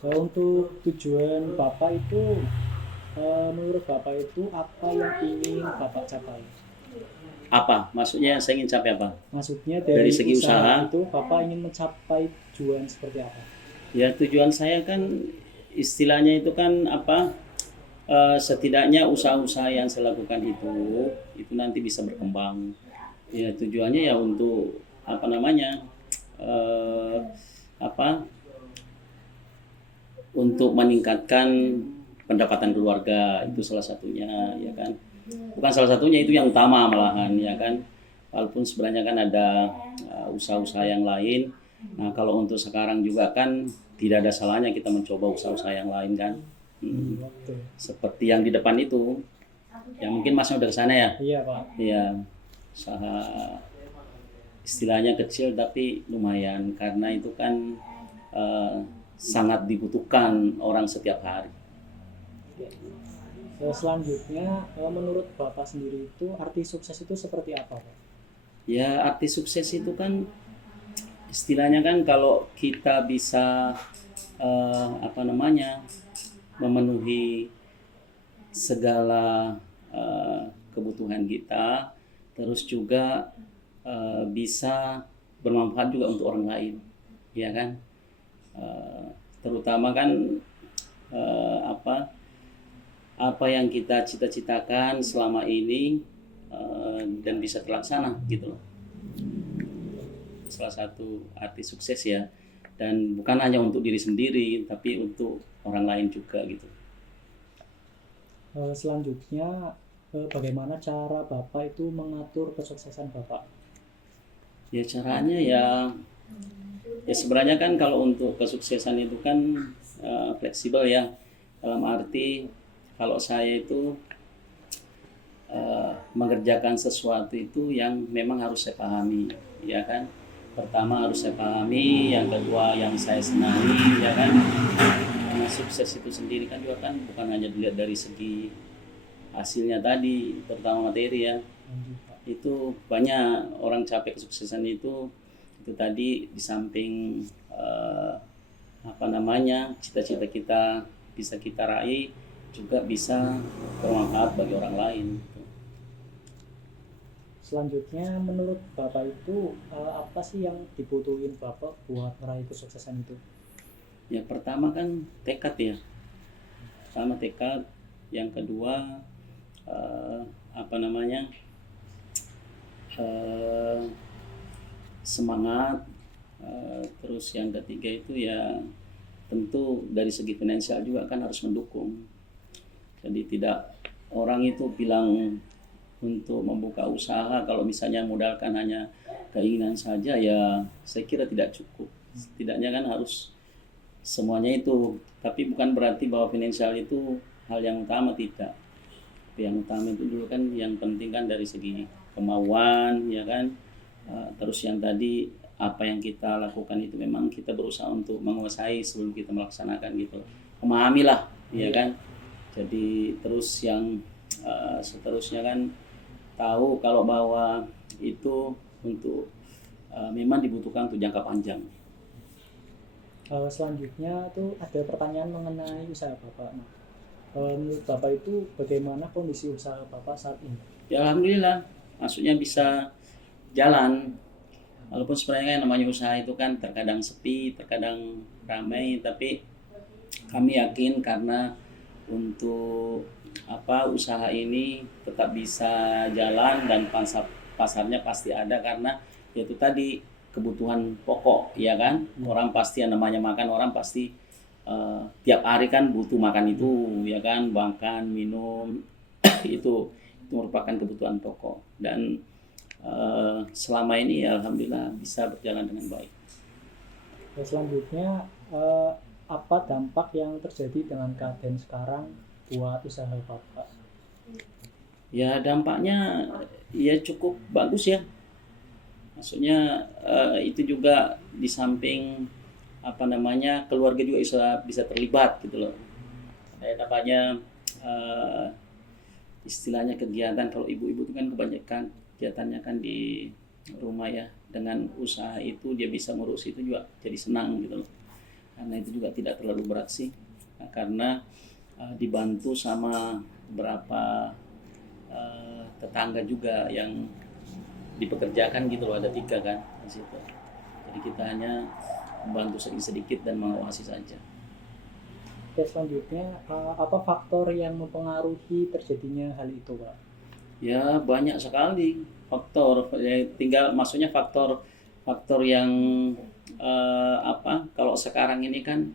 Untuk tujuan Bapak itu, menurut Bapak itu apa yang ingin Bapak capai? Apa? Maksudnya saya ingin capai apa? Maksudnya Dari dari segi usaha usaha, itu Bapak ingin mencapai tujuan seperti apa? ya tujuan saya kan istilahnya itu kan apa? Setidaknya usaha-usaha yang saya lakukan itu nanti bisa berkembang. Ya tujuannya ya untuk apa namanya? eh, apa? Untuk meningkatkan pendapatan keluarga itu salah satunya, ya kan? Bukan salah satunya, itu yang utama malahan, ya kan? Walaupun sebenarnya kan ada usaha-usaha yang lain. Nah kalau untuk sekarang juga kan tidak ada salahnya kita mencoba usaha-usaha yang lain kan. Betul. Seperti yang di depan itu, ya mungkin masnya udah ke sana ya. Iya Pak. Ya, usaha istilahnya kecil tapi lumayan karena itu kan eh, sangat dibutuhkan orang setiap hari. Selanjutnya, menurut Bapak sendiri itu arti sukses itu seperti apa Pak? Ya arti sukses itu kan istilahnya kan kalau kita bisa apa namanya memenuhi segala kebutuhan kita, terus juga bisa bermanfaat juga untuk orang lain, ya kan? Eh, Terutama kan apa yang kita cita-citakan selama ini dan bisa terlaksana gitu loh. Salah satu arti sukses ya, dan bukan hanya untuk diri sendiri tapi untuk orang lain juga gitu. Selanjutnya, bagaimana cara Bapak itu mengatur kesuksesan Bapak? Ya caranya ya, sebenarnya kan kalau untuk kesuksesan itu kan fleksibel ya, dalam arti kalau saya itu mengerjakan sesuatu itu yang memang harus saya pahami, ya kan? Pertama harus saya pahami, yang kedua yang saya senangi, ya kan? Karena sukses itu sendiri kan juga kan bukan hanya dilihat dari segi hasilnya tadi, terutama materi ya. Lanjut Pak. Itu banyak orang capai kesuksesan itu tadi di samping apa namanya cita-cita kita bisa kita raih, juga bisa bermanfaat bagi orang lain. Selanjutnya, menurut Bapak itu apa sih yang dibutuhin Bapak buat meraih kesuksesan itu? Ya pertama kan tekad ya, pertama tekad, yang kedua eh, apa namanya eh, semangat, terus yang ketiga itu ya tentu dari segi finansial juga kan harus mendukung. Jadi tidak orang itu bilang untuk membuka usaha kalau misalnya modalkan hanya keinginan saja, ya saya kira tidak cukup. Setidaknya kan harus semuanya itu, tapi bukan berarti bahwa finansial itu hal yang utama, tidak. Tapi yang utama itu dulu kan, yang penting kan dari segi kemauan, ya kan. Terus yang tadi apa yang kita lakukan itu memang kita berusaha untuk menguasai sebelum kita melaksanakan gitu, memahamilah, ya kan. Jadi terus yang seterusnya kan tahu kalau bahwa itu untuk memang dibutuhkan untuk jangka panjang. Selanjutnya itu ada pertanyaan mengenai usaha Bapak. Nah, menurut Bapak itu bagaimana kondisi usaha Bapak saat ini? Ya alhamdulillah, maksudnya bisa jalan. Walaupun sebenarnya kan namanya usaha itu kan terkadang sepi, terkadang ramai, tapi kami yakin karena untuk apa usaha ini tetap bisa jalan dan pasarnya pasti ada, karena yaitu tadi kebutuhan pokok, ya kan. Orang pasti yang namanya makan, orang pasti tiap hari kan butuh makan itu, ya kan, makan minum itu merupakan kebutuhan pokok, dan selama ini ya alhamdulillah bisa berjalan dengan baik. Selanjutnya, apa dampak yang terjadi dengan keadaan sekarang buat usaha Bapak? Ya dampaknya ya cukup bagus ya, maksudnya itu juga di samping apa namanya keluarga juga bisa terlibat gitu loh. Ada namanya eh, istilahnya kegiatan, kalau ibu-ibu itu kan kebanyakan kegiatannya kan di rumah ya, dengan usaha itu dia bisa ngurus itu juga jadi senang gitu loh. karena itu juga tidak terlalu berat sih. Nah, karena dibantu sama beberapa tetangga juga yang dipekerjakan gitu loh, ada 3 kan di situ. Jadi kita hanya membantu sedikit-sedikit dan mengawasi saja. Oke, selanjutnya apa faktor yang mempengaruhi terjadinya hal itu, Pak? Ya banyak sekali faktor. Ya, tinggal maksudnya faktor yang kalau sekarang ini kan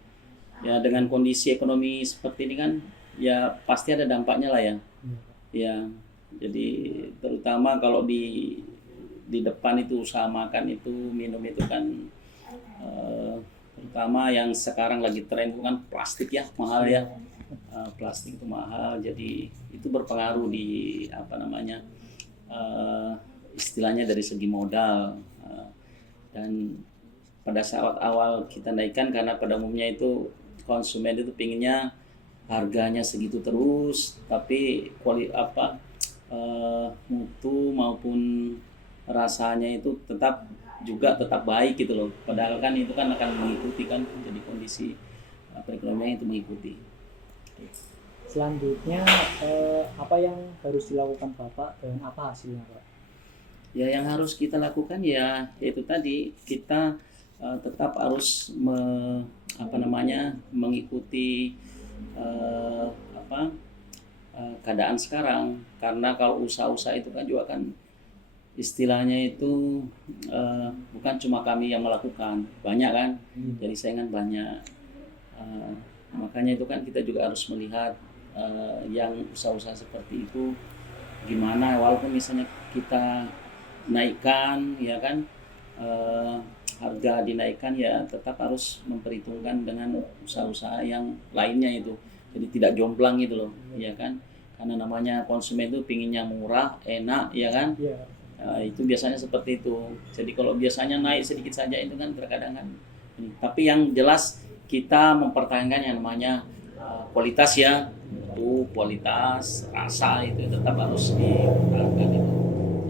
ya dengan kondisi ekonomi seperti ini kan ya pasti ada dampaknya lah ya. Ya, jadi terutama kalau di depan itu usaha makan itu minum itu kan terutama yang sekarang lagi tren itu kan plastik ya mahal ya. Plastik itu mahal, jadi itu berpengaruh di istilahnya dari segi modal. Dan pada saat awal kita naikkan karena pada umumnya itu konsumen itu pinginnya harganya segitu terus, tapi mutu maupun rasanya itu tetap baik gitu loh. Padahal kan itu kan akan mengikuti kan, jadi kondisi perekonomian itu mengikuti. Selanjutnya apa yang harus dilakukan Bapak dan apa hasilnya, Pak? Ya yang harus kita lakukan ya itu tadi, kita tetap harus mengikuti keadaan sekarang, karena kalau usaha-usaha itu kan juga kan istilahnya itu bukan cuma kami yang melakukan, banyak kan, jadi saingan banyak. Makanya itu kan kita juga harus melihat yang usaha-usaha seperti itu gimana, walaupun misalnya kita naikkan ya kan, harga dinaikkan ya tetap harus memperhitungkan dengan usaha-usaha yang lainnya itu, jadi tidak jomplang gitu loh ya kan, karena namanya konsumen itu pinginnya murah enak ya kan. Itu biasanya seperti itu. Jadi kalau biasanya naik sedikit saja itu kan terkadang kan ini. Tapi yang jelas kita mempertahankan yang namanya kualitas ya, itu kualitas rasa itu tetap harus dipertahankan itu.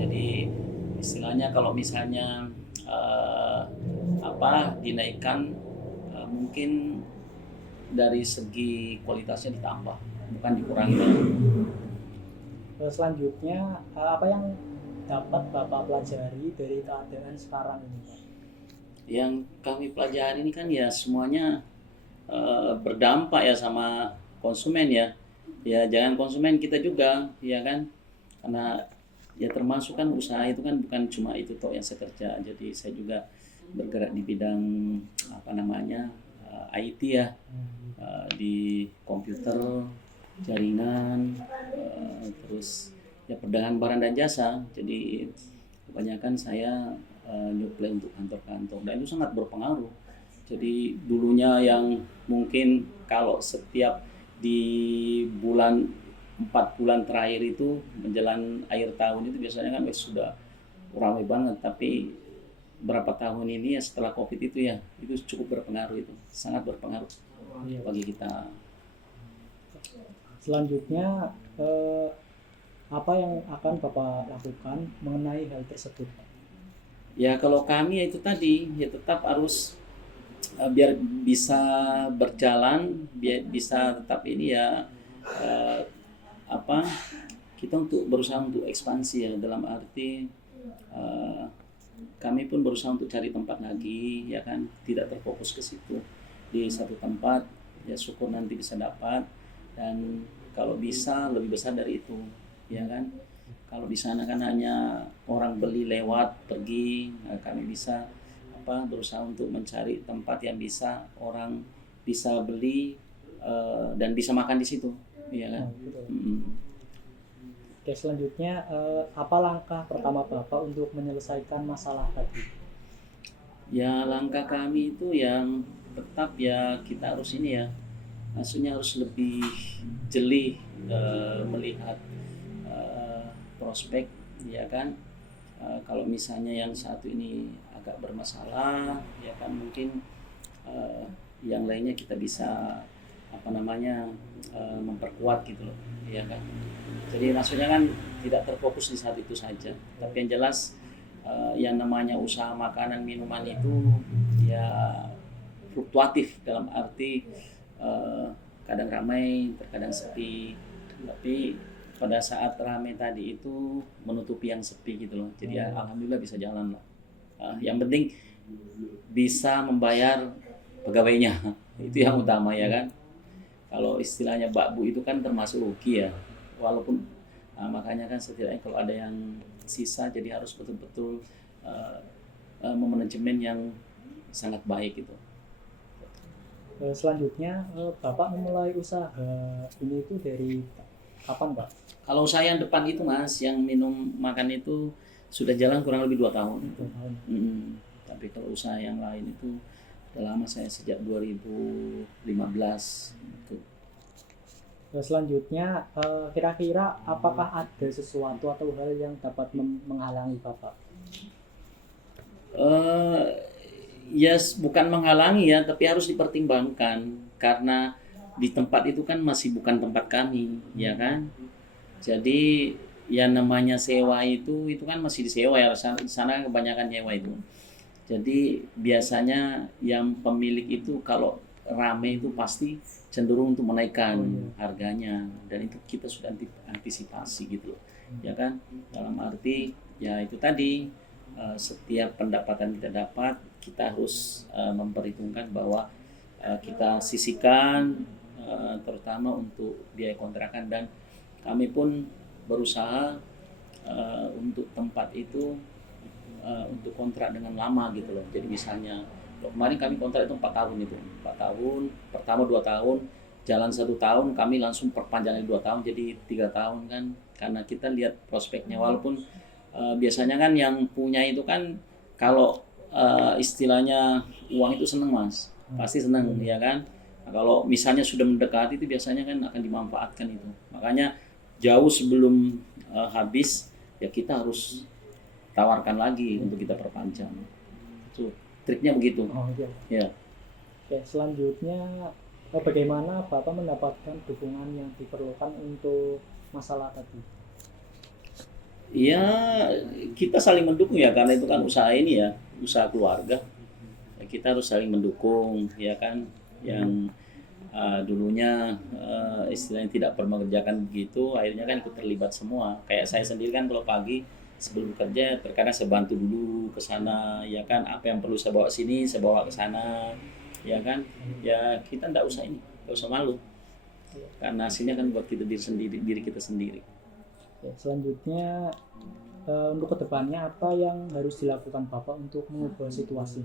Jadi istilahnya kalau misalnya dinaikkan, mungkin dari segi kualitasnya ditambah, bukan dikurangi. Selanjutnya apa yang dapat Bapak pelajari dari keadaan sekarang ini, Pak? Yang kami pelajari ini kan ya semuanya berdampak ya sama konsumen ya. Ya jangan konsumen, kita juga ya kan. Karena ya termasuk kan usaha itu kan bukan cuma itu toh yang saya kerja. Jadi saya juga bergerak di bidang IT ya, di komputer, jaringan, terus ya perdagangan barang dan jasa. Jadi kebanyakan saya nyuplai untuk kantor-kantor, dan itu sangat berpengaruh. Jadi dulunya yang mungkin kalau setiap di 4 bulan terakhir itu menjelang akhir tahun itu biasanya kan sudah ramai banget, tapi berapa tahun ini ya setelah COVID itu ya itu cukup berpengaruh, itu sangat berpengaruh bagi kita. Selanjutnya apa yang akan Bapak lakukan mengenai hal tersebut? Ya kalau kami itu tadi ya tetap harus biar bisa berjalan, biar bisa tetap ini ya kita untuk berusaha untuk ekspansi ya, dalam arti kami pun berusaha untuk cari tempat lagi ya kan, tidak terfokus ke situ di satu tempat, ya syukur nanti bisa dapat, dan kalau bisa lebih besar dari itu ya kan. Kalau di sana kan hanya orang beli lewat pergi, nah kami bisa berusaha untuk mencari tempat yang bisa orang bisa beli dan bisa makan di situ ya kan. Oke, selanjutnya apa langkah pertama Bapak untuk menyelesaikan masalah tadi? Ya langkah kami itu yang tetap ya kita harus ini ya, maksudnya harus lebih jeli melihat prospek ya kan. Kalau misalnya yang satu ini agak bermasalah ya kan, mungkin yang lainnya kita bisa memperkuat gitu loh ya kan. Jadi maksudnya kan tidak terfokus di saat itu saja, tapi yang jelas yang namanya usaha makanan minuman itu ya fluktuatif dalam arti kadang ramai, terkadang sepi. Tapi pada saat ramai tadi itu menutupi yang sepi gitu loh. Jadi ya, alhamdulillah bisa jalan lah. Yang penting bisa membayar pegawainya, itu yang utama ya kan. Kalau istilahnya Mbak Bu itu kan termasuk rugi ya, walaupun makanya kan setidaknya kalau ada yang sisa jadi harus betul-betul memanajemen yang sangat baik gitu. Selanjutnya Bapak memulai usaha ini itu dari kapan Pak? Kalau saya yang depan itu Mas, yang minum makan itu sudah jalan kurang lebih 2 tahun. 2 tahun. Tapi kalau usaha yang lain itu udah lama, saya sejak 2015 gitu. Selanjutnya kira-kira apakah ada sesuatu atau hal yang dapat menghalangi Bapak? Yes, bukan menghalangi ya, tapi harus dipertimbangkan karena di tempat itu kan masih bukan tempat kami, ya kan. Jadi yang namanya sewa itu kan masih disewa ya, di sana kebanyakan nyewa itu. Jadi biasanya yang pemilik itu kalau rame itu pasti cenderung untuk menaikkan harganya, dan itu kita sudah antisipasi gitu loh, ya kan. Dalam arti ya itu tadi, setiap pendapatan kita dapat kita harus memperhitungkan bahwa kita sisihkan terutama untuk biaya kontrakan, dan kami pun berusaha untuk tempat itu untuk kontrak dengan lama gitu loh. Jadi misalnya kemarin kami kontrak itu 4 tahun itu. 4 tahun, pertama 2 tahun, jalan 1 tahun, kami langsung perpanjang 2 tahun jadi 3 tahun kan. Karena kita lihat prospeknya, walaupun biasanya kan yang punya itu kan kalau istilahnya uang itu seneng Mas. Pasti seneng ya kan. Nah, kalau misalnya sudah mendekati itu biasanya kan akan dimanfaatkan itu. Makanya jauh sebelum habis ya kita harus tawarkan lagi untuk kita perpanjang. Itu triknya begitu. Oh iya. Ya. Oke, selanjutnya bagaimana Bapak mendapatkan dukungan yang diperlukan untuk masalah tadi? Ya, kita saling mendukung ya, karena itu kan usaha ini ya, usaha keluarga. Ya, kita harus saling mendukung ya kan. Yang dulunya istilahnya tidak pernah mengerjakan begitu, akhirnya kan ikut terlibat semua. Kayak saya sendiri kan kalau pagi sebelum kerja terkadang saya bantu dulu ke sana ya kan, apa yang perlu saya bawa sini saya bawa ke sana ya kan. Ya kita enggak usah malu, karena hasilnya kan buat kita diri kita sendiri. Oke, selanjutnya untuk kedepannya apa yang harus dilakukan Bapak untuk mengubah situasi?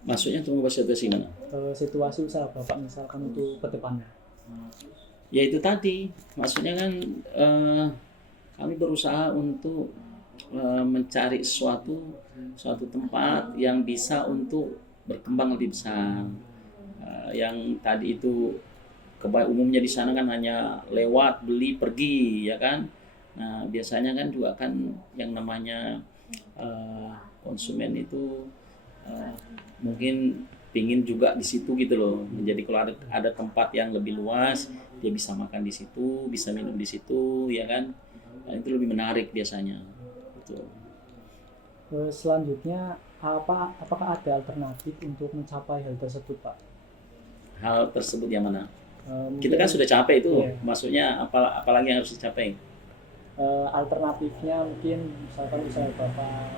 Maksudnya untuk mengubah situasi mana? Situasi usaha Bapak misalkan untuk kedepannya. Ya itu tadi, maksudnya kan kami berusaha untuk mencari suatu tempat yang bisa untuk berkembang lebih besar. Yang tadi itu umumnya di sana kan hanya lewat beli pergi ya kan. Nah biasanya kan juga kan yang namanya konsumen itu mungkin pingin juga di situ gitu loh. Jadi kalau ada tempat yang lebih luas, dia bisa makan di situ, bisa minum di situ ya kan. Nah, itu lebih menarik biasanya. Betul. Selanjutnya apakah ada alternatif untuk mencapai hal tersebut Pak? Hal tersebut yang mana? Kita Mungkin, kan sudah capek itu. Iya. Maksudnya apalagi yang harus dicapai? Alternatifnya mungkin misalkan usaha Bapak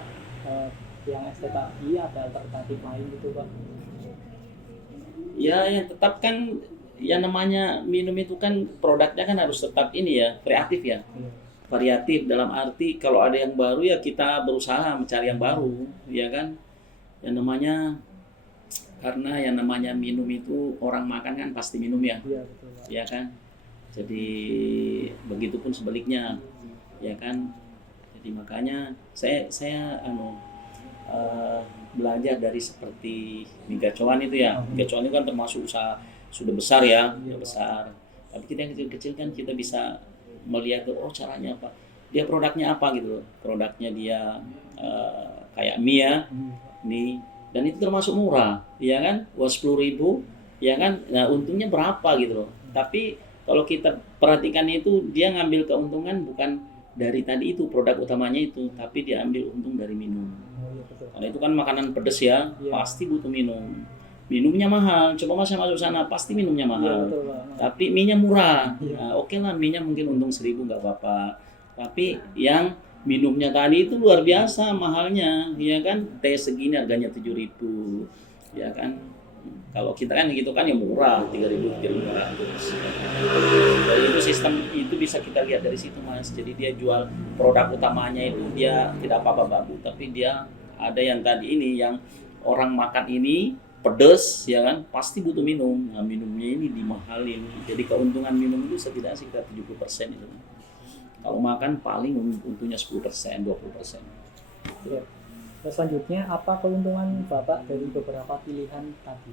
yang STKI ada alternatif lain gitu Pak? Ya yang tetap kan yang namanya minum itu kan produknya kan harus tetap ini ya, kreatif ya. Variatif dalam arti kalau ada yang baru ya kita berusaha mencari yang baru ya kan. Yang namanya karena yang namanya minum itu orang makan kan pasti minum ya. Iya betul Pak. Ya kan. Jadi begitupun sebaliknya ya kan. Jadi makanya saya belajar dari seperti Migacoan itu ya. Migacoan itu kan termasuk usaha sudah besar ya, sudah besar. Tapi kita yang kecil-kecil kan kita bisa melihat oh caranya apa, dia produknya apa gitu loh. Produknya dia kayak mie ya, mie, dan itu termasuk murah ya kan, uang 10.000 ya kan. Nah untungnya berapa gitu loh. Tapi kalau kita perhatikan itu dia ngambil keuntungan bukan dari tadi itu produk utamanya itu, tapi dia ambil untung dari minum. Karena itu kan makanan pedas ya, pasti butuh minum. minumnya mahal. Coba Mas yang masuk sana pasti minumnya Iya, mahal. betul Pak. Tapi mie-nya murah. Iya. Nah, oke lah mie-nya mungkin untung 1.000 nggak apa-apa. Tapi yang minumnya tadi itu luar biasa mahalnya, ya kan? Teh segini harganya 7.000, ya kan? Kalau kita kan gitu kan ya murah, 3.500. Jadi itu sistem itu bisa kita lihat dari situ Mas. Jadi dia jual produk utamanya itu dia tidak apa-apa babu, tapi dia ada yang tadi ini yang orang makan ini pedes ya kan pasti butuh minum. Nah, minumnya ini dimahalin. Jadi keuntungan minum itu setidaknya sekitar 70% itu. Kalau makan paling untungnya 10%, 20%. Ya. Nah, selanjutnya apa keuntungan Bapak dari beberapa pilihan tadi?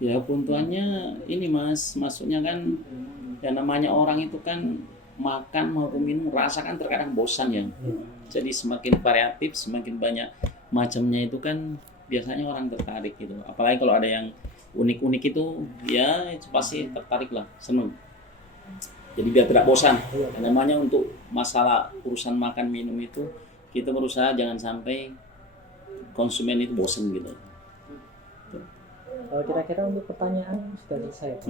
Ya keuntungannya ini Mas, maksudnya kan yang namanya orang itu kan makan maupun minum rasa kan terkadang bosan ya. Jadi semakin variatif, semakin banyak macamnya itu kan biasanya orang tertarik gitu. Apalagi kalau ada yang unik-unik itu ya itu pasti tertarik lah, seneng. Jadi biar tidak bosan. Yang namanya untuk masalah urusan makan minum itu kita berusaha jangan sampai konsumen itu bosan gitu. Kira-kira untuk pertanyaan sudah selesai Pak.